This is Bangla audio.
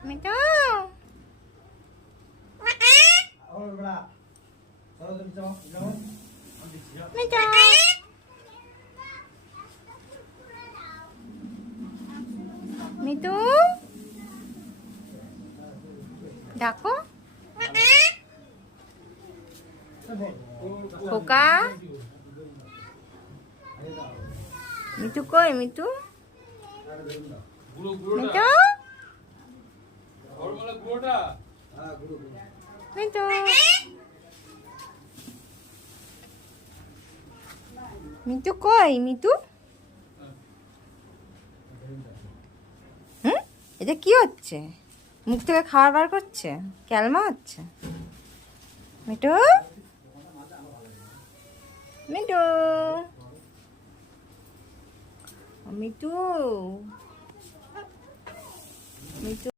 মিঠু মিঠু মিঠু ডাকো খোকা মিঠু কই মিঠু মিঠু মিঠু মিঠু কই মিঠু এটা কি হচ্ছে মুখ থেকে খাবার বার করছে ক্যালমা হচ্ছে মিঠু মিঠু মিঠু মিঠু